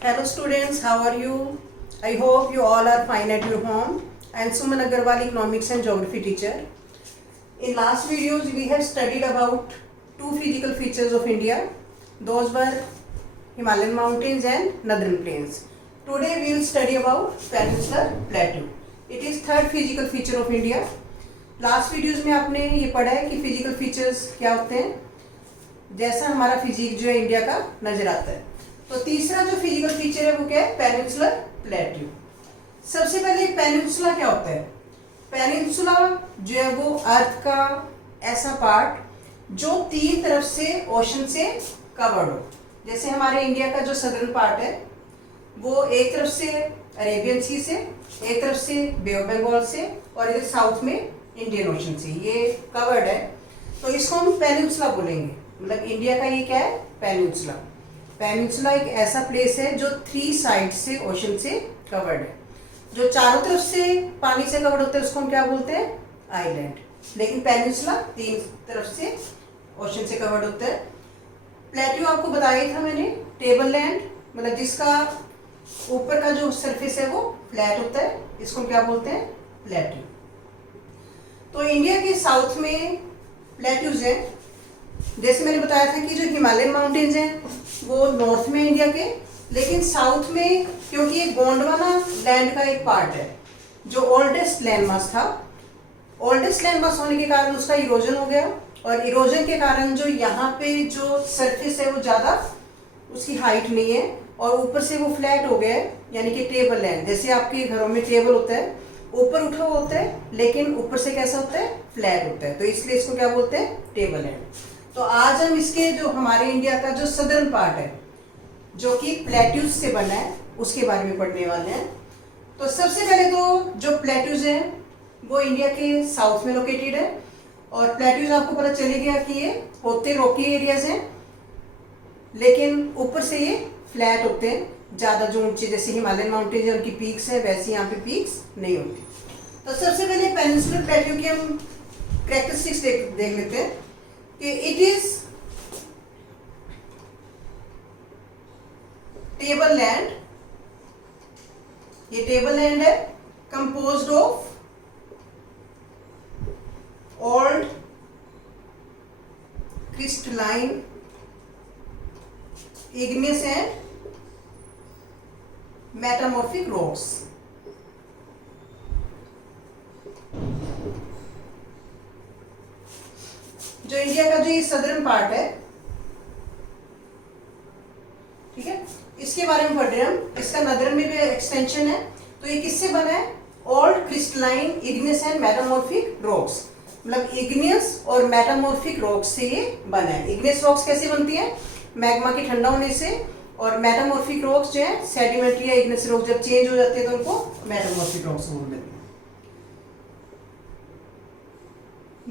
Hello students, how are you? I hope you all are fine at your home. I am Suman Agarwal, Economics and Geography teacher. In last videos, we have studied about two physical features of India. Those were Himalayan mountains and northern plains. Today we will study about Peninsular Plateau. It is third physical feature of India. Last videos में आपने ये पढ़ा है कि physical features क्या होते हैं, जैसा हमारा फिजिक जो है इंडिया का नजर आता है। तो तीसरा जो फिजिकल फीचर है वो क्या है, पेनिनसुलर प्लेट्यू। सबसे पहले पेनिनसुला क्या होता है? पेनिनसुला जो है वो अर्थ का ऐसा पार्ट जो तीन तरफ से ओशन से कवर्ड हो। जैसे हमारे इंडिया का जो सदर्न पार्ट है वो एक तरफ से अरेबियन सी से, एक तरफ से बे ऑफ बंगाल से और इधर साउथ में इंडियन ओशन से ये कवर्ड है। तो इसको हम पेनिनसुला बोलेंगे। मतलब इंडिया का ये क्या है, पेनिनसुला। पेनिनसुला एक ऐसा प्लेस है जो थ्री साइड से ओशन से कवर्ड है। जो चारों तरफ से पानी से कवर्ड होता है उसको हम क्या बोलते हैं, आइलैंड। लेकिन पेनिनसुला तीन तरफ से ओशन से कवर्ड होता है। प्लेट्यू आपको बताया था मैंने, टेबल लैंड, मतलब जिसका ऊपर का जो सरफेस है वो फ्लैट होता है, इसको क्या बोलते हैं, प्लेट्यू। तो इंडिया के साउथ में प्लेट्यूज हैं। जैसे मैंने बताया था कि जो हिमालयन माउंटेन्स हैं वो नॉर्थ में इंडिया के, लेकिन साउथ में क्योंकि ये गोंडवाना लैंड का एक पार्ट है जो ओल्डेस्ट लैंड मास था। ओल्डेस्ट लैंड मास होने के कारण उसका इरोजन हो गया और इरोजन के कारण जो यहाँ पे जो सरफेस है वो ज़्यादा उसकी हाइट नहीं है और ऊपर से वो फ्लैट हो गया है, यानी कि टेबल लैंड। जैसे आपके घरों में टेबल होता है, ऊपर उठा हुआ होता है लेकिन ऊपर से कैसा होता है, फ्लैट होता है। तो इसलिए इसको क्या बोलते हैं, टेबल लैंड। तो आज हम इसके जो हमारे इंडिया का जो सदर्न पार्ट है जो कि प्लेट्यूज से बना है उसके बारे में पढ़ने वाले हैं। तो सबसे पहले तो जो प्लेट्यूज हैं वो इंडिया के साउथ में लोकेटेड है और प्लेट्यूज आपको पता चले गया कि ये होते रॉकी एरियाज हैं लेकिन ऊपर से ये फ्लैट होते हैं। ज़्यादा जो ऊंचे जैसे हिमालयन माउंटेन है उनकी पीक्स है, वैसे यहाँ पे पीक्स नहीं होती। तो सबसे पहले पेनिनसुलर प्लेट्यू की हम कैरेक्टरिस्टिक्स देख लेते हैं कि इट इज टेबल लैंड। ये टेबल लैंड है composed of old crystalline igneous and metamorphic rocks। जो इंडिया का जो ये सदर्न पार्ट है, ठीक है, इसके बारे में पढ़ रहे हैं हम। इसका नदर्न में भी एक्सटेंशन है। तो ये किससे बना है, old crystalline igneous and metamorphic rocks. मतलब इग्नियस और मेटामॉर्फिक रॉक्स से ये बना है। इग्नियस रॉक्स कैसे बनती है, मैग्मा के ठंडा होने से, और मेटामॉर्फिक रॉक्स जो है सेडिमेंट्री या इग्नियस रॉक्स जब चेंज हो जाते हैं तो उनको मेटामॉर्फिक रॉक्स बोल देते हैं।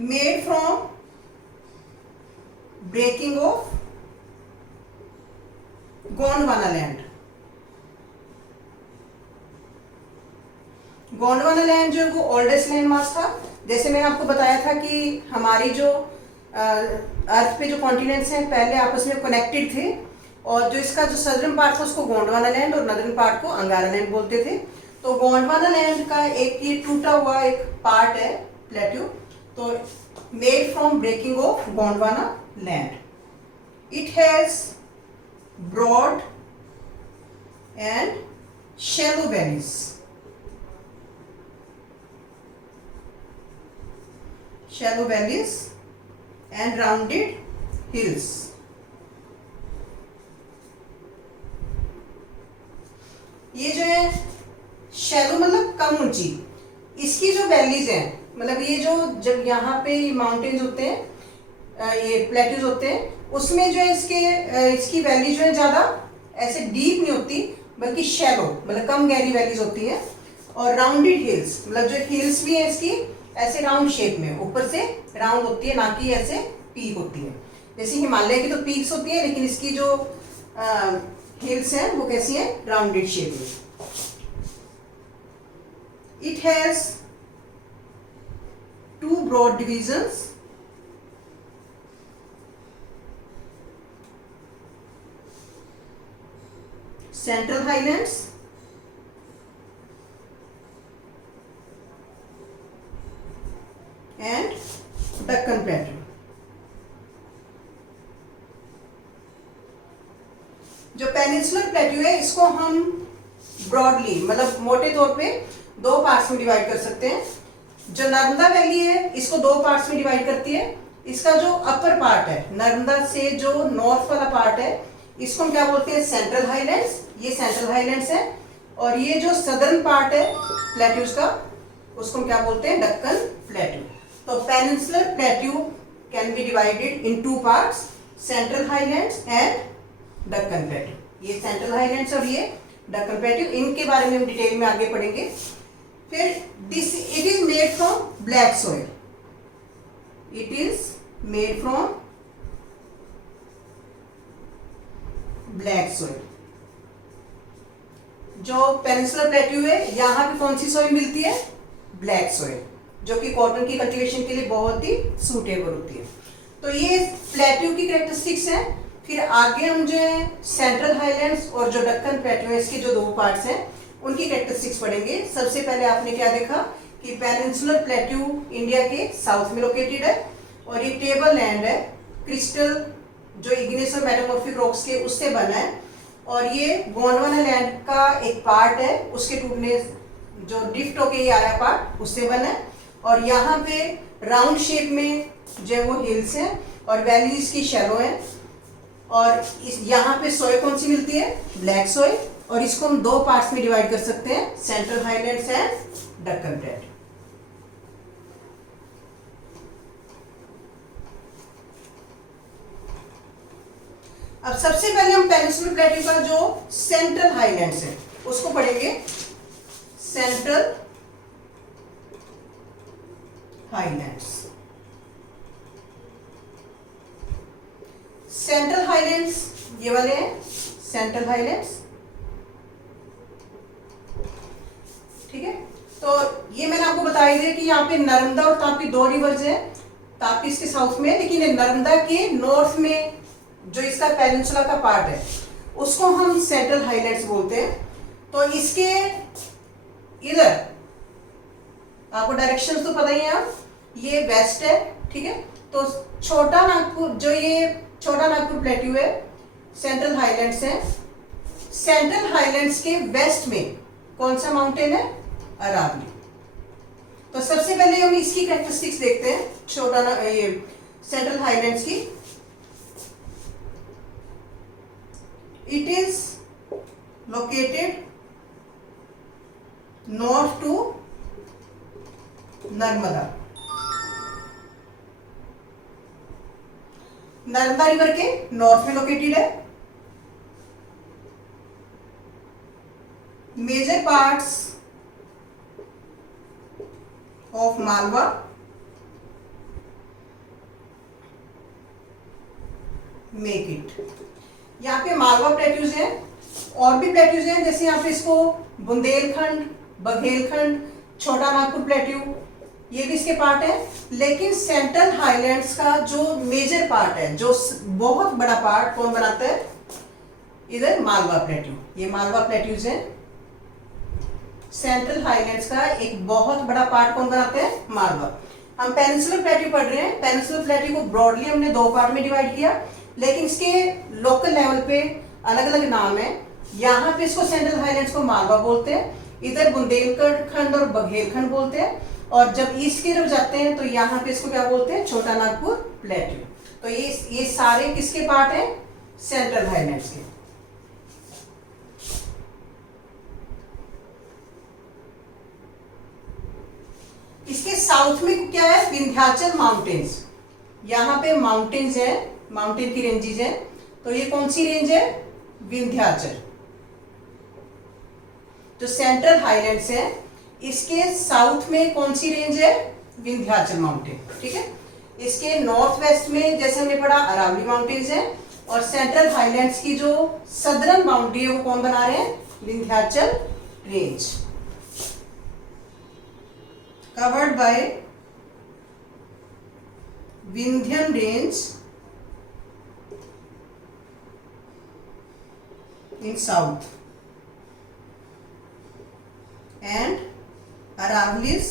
Made from breaking of Gondwana land. Gondwana land जो है वो ओल्डेस्ट लैंड मास था। जैसे मैंने आपको बताया था कि हमारी जो अर्थ पे जो कॉन्टिनेंट्स हैं पहले आपस में कनेक्टेड थे और जो इसका जो सदर्न पार्ट था उसको गोंडवाना लैंड और नदर्न पार्ट को अंगारा लैंड बोलते थे। तो गोंडवाना लैंड का एक ये टूटा हुआ एक पार्ट है प्लेट्यू, तो made from breaking of Gondwana land. It has broad and shallow valleys. Shallow valleys and rounded hills। ये जो है शैलो मतलब कम ऊंची, इसकी जो वैलीज हैं, मतलब ये जो जब यहाँ पे माउंटेन्स होते हैं, ये प्लेट्यूज होते हैं, उसमें जो है इसकी वैली जो है ज़्यादा ऐसे डीप नहीं होती बल्कि शैलो मतलब कम गहरी वैलीज होती हैं। और राउंडेड हिल्स, मतलब जो हिल्स भी है इसकी ऐसे राउंड शेप में, ऊपर से राउंड होती है, ना कि ऐसे पीक होती है। जैसे हिमालय की तो पीक्स होती है लेकिन इसकी जो हिल्स हैं वो कैसी हैं, राउंडेड शेप में। It has two broad divisions central highlands and Deccan plateau. जो पेनिनसुलर प्लेट्यू है इसको हम ब्रॉडली मतलब मोटे तौर पे दो पार्ट्स में डिवाइड कर सकते हैं। जो नर्मदा वैली है इसको दो पार्ट्स में डिवाइड करती है। इसका जो अपर पार्ट है, नर्मदा से जो नॉर्थ वाला पार्ट है, इसको हम क्या बोलते हैं, सेंट्रल हाईलैंड्स। ये सेंट्रल हाईलैंड्स है। और ये जो सदर्न पार्ट है प्लेट्यूज का, उसको हम क्या बोलते हैं, दक्कन प्लेट्यू। तो peninsular plateau can be divided in two parts, central highlands and Deccan plateau. ये सेंट्रल हाईलैंड्स और ये दक्कन प्लेट्यू, इनके बारे में हम डिटेल में आगे पढ़ेंगे। फिर this it is made from black soil. It is made from black soil. जो पेनिनसुलर प्लेट्यू है यहां पे कौन सी सोइल मिलती है, ब्लैक सोइल, जो कि कॉटन की कल्टीवेशन के लिए बहुत ही सूटेबल होती है। तो ये प्लेट्यू की कैरेक्टरिस्टिक्स हैं। फिर आगे हम जो है सेंट्रल हाईलैंड्स और जो दक्कन प्लेट्यू है इसके जो दो पार्ट्स हैं उनकी कैरेक्टरिस्टिक्स पढ़ेंगे। सबसे पहले आपने क्या देखा कि पेनिनसुलर प्लेट्यू इंडिया के साउथ में लोकेटेड है और ये टेबल लैंड है, क्रिस्टल जो इग्नियस और मेटामॉर्फिक रॉक्स के उससे बना है। और ये गोंडवाना लैंड का एक पार्ट है, उसके टूटने जो ड्रिफ्ट होके ये आया पार्ट उससे बना है। और यहाँ पे राउंड शेप में जो वो हिल्स हैं और वैलीज की शैलो है। और इस यहाँ पे सोइल कौन सी मिलती है, ब्लैक सोइल। और इसको हम दो पार्ट्स में डिवाइड कर सकते हैं, central highlands and Deccan plateau. अब सबसे पहले हम पेनिनसुलर प्लेट्यू का जो सेंट्रल हाईलैंड्स है उसको पढ़ेंगे। सेंट्रल हाईलैंड्स, सेंट्रल हाईलैंड्स ये वाले हैं सेंट्रल हाईलैंड्स, ठीक है। तो ये मैंने आपको बताया था कि यहाँ पे नर्मदा और तापी दो रिवर्स हैं। तापी इसके साउथ में है, लेकिन नर्मदा के नॉर्थ में जो इसका पेनिनसुला का पार्ट है उसको हम सेंट्रल हाईलैंड्स बोलते हैं। तो इसके इधर आपको डायरेक्शंस तो पता ही है, आप ये वेस्ट है, ठीक है। तो छोटा नागपुर, जो ये छोटा नागपुर प्लेट्यू है, सेंट्रल हाईलैंड्स है। सेंट्रल हाईलैंड्स के वेस्ट में कौन सा माउंटेन है, अरावली। तो सबसे पहले हम इसकी कैरेक्टरिस्टिक्स देखते हैं, छोटा ना ये सेंट्रल हाईलैंड्स की। It is located north to Narmada, Narmada river के नॉर्थ में लोकेटेड है। Major parts of Malwa make it. यहाँ पे मालवा प्लेट्यूज हैं, और भी प्लेट्यूज हैं, जैसे यहाँ पे इसको बुंदेलखंड, बघेलखंड, छोटा नागपुर प्लेट्यू, ये भी इसके पार्ट है। लेकिन सेंट्रल हाईलैंड्स का जो मेजर पार्ट है, जो बहुत बड़ा पार्ट कौन बनाता है, इधर मालवा प्लेट्यू। ये मालवा प्लेट्यूज हैं। सेंट्रल हाईलैंड्स का एक बहुत बड़ा पार्ट कौन बनाते हैं, मालवा। हम पेनिनसुलर प्लेट्यू पढ़ रहे हैं। पेनिनसुलर प्लेट्यू को ब्रॉडली हमने दो पार्ट में डिवाइड किया, लेकिन इसके लोकल लेवल पे अलग अलग नाम है। यहाँ पे इसको सेंट्रल हाईलैंड्स को मालवा बोलते हैं, इधर बुंदेलखंड और बघेलखंड बोलते हैं। और जब ईस्ट की तरफ जाते हैं तो यहाँ पे इसको क्या बोलते हैं, छोटा नागपुर प्लेट्यू। तो ये सारे किसके पार्ट हैं, सेंट्रल हाईलैंड्स के। इसके साउथ में क्या है, विंध्याचल माउंटेन्स। यहाँ पे माउंटेन्स है, माउंटेन की रेंजेस है। तो ये कौन सी रेंज है, विंध्याचल। जो सेंट्रल हाईलैंड्स है इसके साउथ में कौन सी रेंज है, विंध्याचल माउंटेन, ठीक है। इसके नॉर्थ वेस्ट में जैसे हमने पढ़ा अरावली माउंटेन्स है। और सेंट्रल हाईलैंड्स की जो सदर्न बाउंड्री है वो कौन बना रहे हैं, Vindhyachal range, covered by Vindhyan range in south। and Aravallis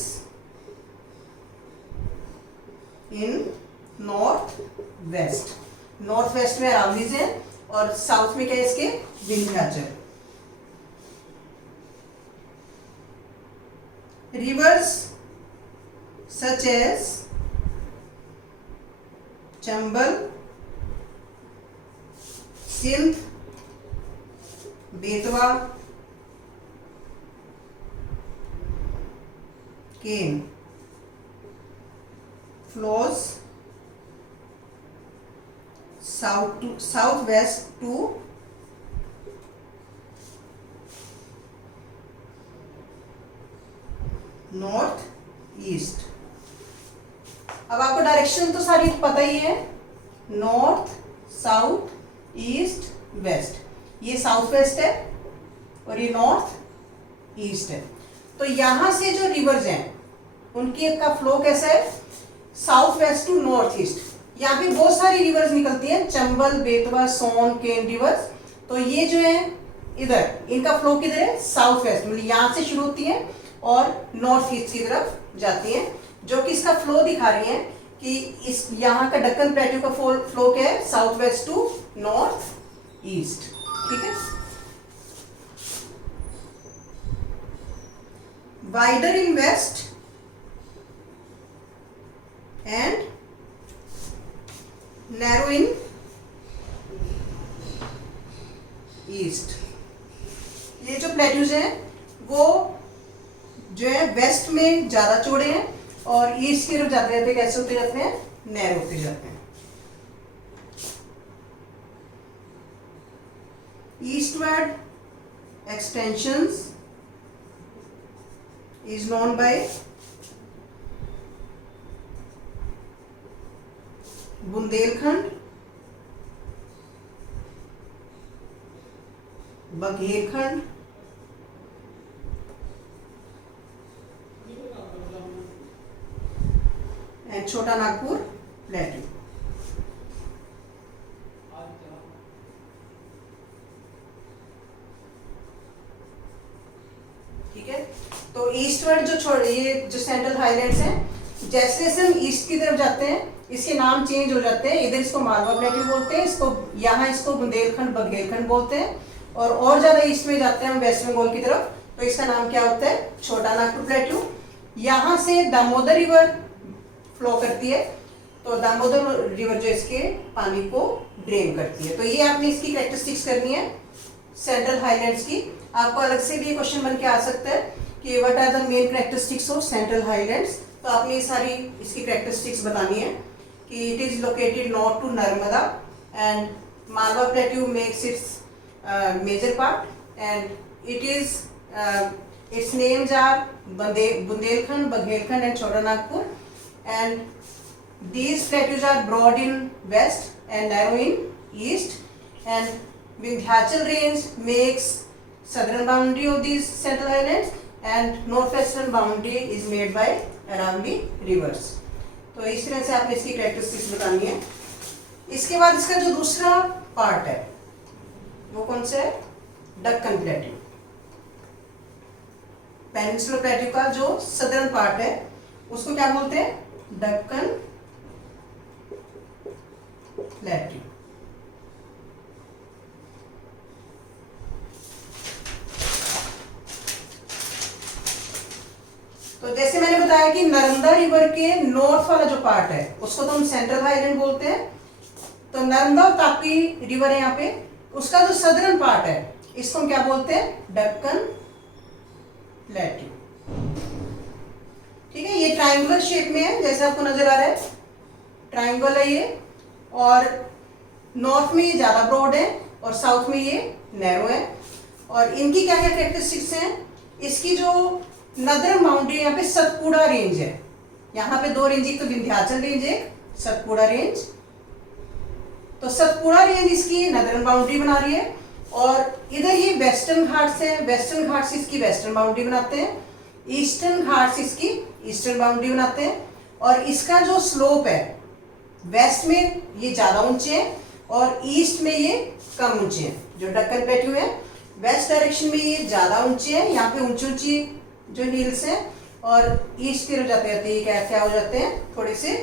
in north west. North west में अरावलीज है और साउथ में क्या है इसके, Vindhyachal. Rivers such as Chambal, Sindh, Betwa, Ken flows southwest to north east. अब आपको डायरेक्शन तो सारी पता ही है, नॉर्थ, साउथ, ईस्ट, वेस्ट। ये साउथ वेस्ट है और ये नॉर्थ ईस्ट है। तो यहां से जो रिवर्स हैं उनकी का फ्लो कैसा है, south west to north east. यहाँ पे बहुत सारी रिवर्स निकलती हैं, चंबल, बेतवा, सोन, केन रिवर्स। तो ये जो है इधर, इनका फ्लो किधर है, साउथ वेस्ट, मतलब यहाँ से शुरू होती है और नॉर्थ ईस्ट की तरफ जाती हैं, जो कि इसका फ्लो दिखा रही है कि इस यहाँ का डक्कन प्लेट्यू का फ्लो क्या है, south west to north east. ठीक है। Wider in west and narrow in east. ये जो प्लेट्यूज हैं वो जो है वेस्ट में ज्यादा चौड़े हैं और ईस्ट की तरफ जाते जाते कैसे होते जाते हैं, नैरो होते जाते हैं। Eastward extensions is known by Bundelkhand, Baghelkhand, and Chota Nagpur plateau. ठीक है। तो ईस्टवर्ड ये जो सेंट्रल हाईलैंड्स हैं, जैसे जैसे हम ईस्ट की तरफ जाते हैं इसके नाम चेंज हो जाते हैं। इधर इसको मालवा प्लेट्यू बोलते हैं, यहाँ इसको बुंदेलखंड, बघेलखंड बोलते हैं। और ज्यादा ईस्ट में जाते हैं हम वेस्ट बंगाल की तरफ, तो इसका नाम क्या होता है, छोटा नागपुर प्लेट्यू। यहाँ से दामोदर रिवर फ्लो करती है, तो दामोदर रिवर जो इसके पानी को ड्रेन करती है। तो ये आपने इसकी कैरेक्टरिस्टिक्स करनी है सेंट्रल हाईलैंड्स की। आपको अलग से भी क्वेश्चन बन के आ सकता है कि what are the main characteristics of central highlands. तो आपने ये सारी इसकी कैरेक्टरिस्टिक्स बतानी है कि it is located north to Narmada and Malwa plateau makes its major part and it is its names are Bundelkhand, Baghelkhand and Chota Nagpur and these plateaus are broad in west and narrow in east, and Vindhyachal range makes southern boundary of these central highlands and northwestern boundary is made by Aravalli rivers. तो इस तरह से आपने इसकी characteristics बतानी है। इसके बाद इसका जो दूसरा पार्ट है वो कौन सा है, डक्कन प्लेट्यू। पेनिनसुलर प्लेट्यू का जो सदर्न पार्ट है उसको क्या बोलते हैं, डक्कन प्लेट्यू। तो जैसे मैंने बताया कि नर्मदा रिवर के नॉर्थ वाला जो पार्ट है उसको तो हम सेंट्रल हाईलैंड बोलते हैं। तो नर्मदा और तापी रिवर है यहाँ पे, उसका जो सदर्न पार्ट है इसको हम क्या बोलते हैं, डक्कन प्लेट्यू। ठीक है। ये ट्रायंगुलर शेप में है, जैसे आपको नजर आ रहा है ट्रायंगल है ये, और नॉर्थ में ये ज्यादा ब्रॉड है और साउथ में ये नैरो है। और इनकी क्या क्या कैरेक्टरिस्टिक्स हैं, इसकी जो नदर्न बाउंड्री यहाँ पे सतपुड़ा रेंज है, यहाँ पे दो रेंज, एक तो विंध्याचल रेंज है, सतपुड़ा रेंज। तो सतपुड़ा रेंज इसकी नदर्न बाउंड्री बना रही है और इधर ये वेस्टर्न घाट्स है, वेस्टर्न घाट्स इसकी वेस्टर्न बाउंड्री बनाते हैं, ईस्टर्न घाट्स इसकी ईस्टर्न बाउंड्री बनाते हैं। और इसका जो स्लोप है वेस्ट में ये ज्यादा ऊंचे हैं और ईस्ट में ये कम ऊंचे हैं। जो डक्कन प्लेट्यू है वेस्ट डायरेक्शन में ये ज्यादा ऊंचे हैं, यहाँ पे ऊंची ऊंची जो हिल्स हैं और ईस्ट की तरफ जाते जाते ये क्या हो जाते हैं, थोड़े से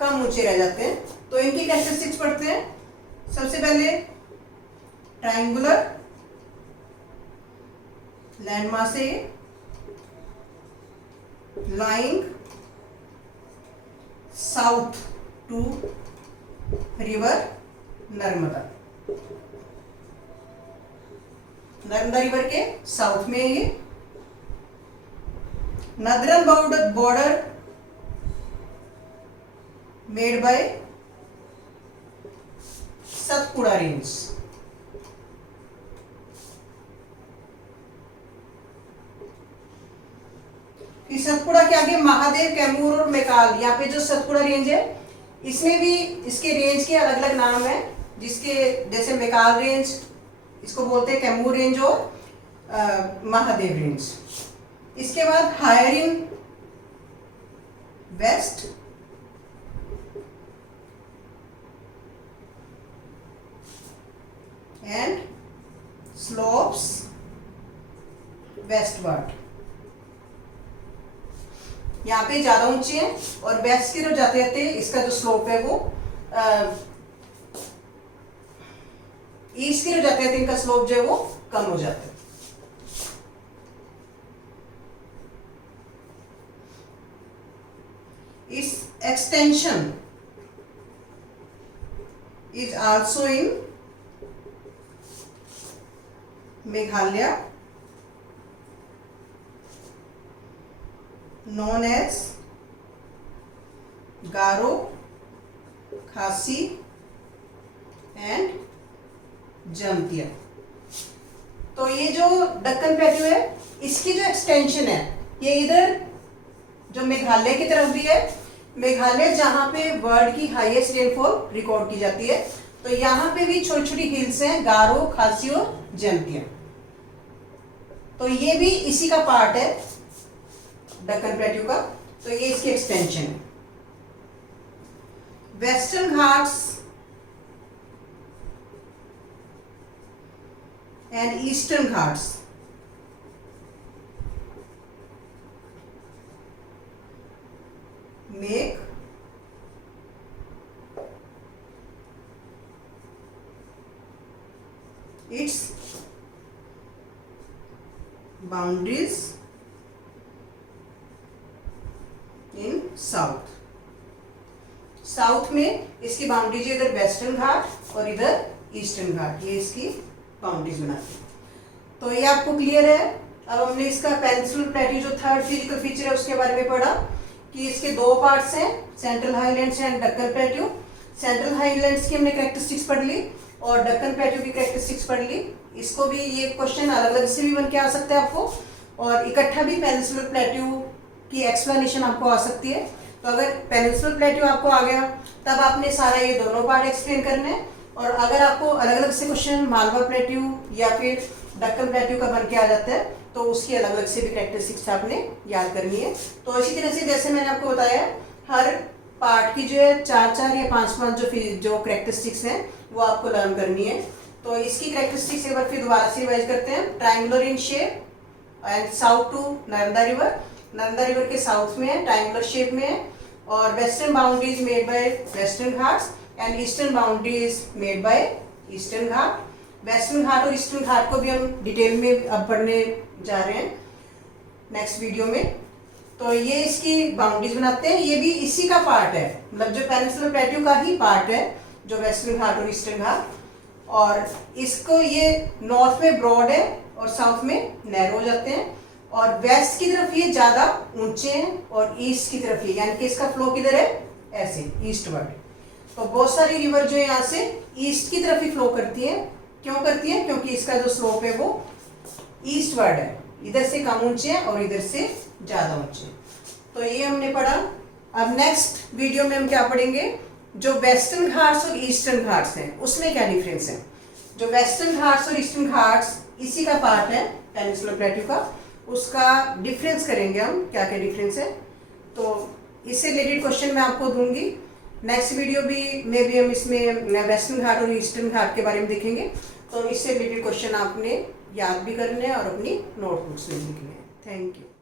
कम ऊंचे रह जाते हैं। तो इनकी कैरेक्टरिस्टिक्स पढ़ते हैं। सबसे पहले ट्रायंगुलर लैंडमास है, lying south to river Narmada. Narmada river के साउथ में है ये। Northern border made by Satpura range. Satpura के आगे महादेव, कैमूर और मेकाल, यहाँ पे जो सतपुड़ा रेंज है इसमें भी इसके रेंज के अलग अलग नाम है, जिसके जैसे मेकाल रेंज इसको बोलते हैं, कैमूर रेंज और महादेव रेंज। इसके बाद higher in west and slopes westward. यहाँ पे ज्यादा ऊंचे हैं और वेस्ट की तरफ जाते जाते इसका जो स्लोप है वो ईस्ट की तरफ जाते जाते इनका स्लोप जो है वो कम हो जाता है। इस extension is also in Meghalaya known as गारो, खासी एंड जमतिया। तो ये जो दक्कन प्लेट्यू है इसकी जो एक्सटेंशन है ये इधर जो मेघालय की तरफ भी है। मेघालय जहाँ पे वर्ल्ड की हाईएस्ट रेनफॉल रिकॉर्ड की जाती है, तो यहाँ पे भी छोटी छोटी हिल्स हैं, गारो, खासी और जमतिया। तो ये भी इसी का पार्ट है दक्कन प्लेट्यू का। तो ये इसकी एक्सटेंशन है। Western Ghats and eastern Ghats make it's boundaries in south. South में इसकी बाउंड्रीज इधर वेस्टर्न घाट और इधर ईस्टर्न घाट, ये इसकी बाउंड्रीज बनाती है। तो ये आपको क्लियर है। अब हमने इसका पेनिनसुलर प्लेट्यू जो थर्ड फिजिकल फीचर है उसके बारे में पढ़ा कि इसके दो पार्ट्स हैं, central highlands and Deccan plateau. Central highlands की हमने कैरेक्टरिस्टिक्स पढ़ ली और दक्कन प्लेट्यू की कैरेक्टरिस्टिक्स पढ़ ली। इसको भी ये क्वेश्चन अलग अलग से भी बन के आ सकता है आपको, और इकट्ठा भी पेनिनसुलर प्लेट्यू की एक्सप्लेनेशन आपको आ सकती है। तो अगर पेनिनसुलर प्लेट्यू आपको आ गया तब आपने सारा ये दोनों पार्ट एक्सप्लेन करने हैं। और अगर आपको अलग अलग से क्वेश्चन मालवा प्लेट्यू या फिर दक्कन प्लेट्यू का बन के आ जाता है तो उसकी अलग अलग से भी कैरेक्टरिस्टिक्स आपने याद करनी है। तो इसी तरह से जैसे मैंने आपको बताया हर पार्ट की जो है 4-4 या 5-5 जो कैरेक्टरिस्टिक्स हैं वो आपको लर्न करनी है। तो इसकी कैरेक्टरिस्टिक्स एक बार फिर दोबारा से रिवाइज करते हैं। Triangular in shape and south to Narmada river. Narmada river के साउथ में है, ट्रायंगुलर शेप में है, और western boundaries made by Western Ghats and eastern boundaries made by Eastern Ghat. Western Ghat और ईस्टर्न घाट को भी हम डिटेल में अब पढ़ने जा रहे हैं नेक्स्ट वीडियो में। तो ये इसकी बाउंड्रीज बनाते हैं, ये भी इसी का पार्ट है, मतलब जो पेनिनसुलर प्लेट्यू का ही पार्ट है जो वेस्टर्न घाट और ईस्टर्न घाट। और इसको ये नॉर्थ में ब्रॉड है और साउथ में नैरो हो जाते हैं, और वेस्ट की तरफ ये ज़्यादा ऊंचे हैं और ईस्ट की तरफ ये, यानी कि इसका फ्लो किधर है, ऐसे ईस्टवर्ड। तो बहुत सारी रिवर जो है यहाँ से ईस्ट की तरफ ही फ्लो करती है। क्यों करती है? क्योंकि इसका जो स्लोप है वो ईस्टवर्ड है, इधर से कम ऊंचे हैं और इधर से ज़्यादा ऊंचे। तो ये हमने पढ़ा। अब नेक्स्ट वीडियो में हम क्या पढ़ेंगे, जो वेस्टर्न घाट्स और ईस्टर्न घाट्स हैं उसमें क्या डिफरेंस है। जो वेस्टर्न घाट्स और ईस्टर्न घाट्स इसी का पार्ट है पेनिनसुलर प्लेट्यू का, उसका डिफरेंस करेंगे हम, क्या क्या डिफरेंस है। तो इससे रिलेटेड क्वेश्चन मैं आपको दूंगी नेक्स्ट वीडियो में भी हम इसमें वेस्टर्न घाट और ईस्टर्न घाट के बारे में देखेंगे। तो इससे रिलेटेड क्वेश्चन आपने याद भी करने हैं और अपनी नोटबुक्स में लिखने हैं। Thank you.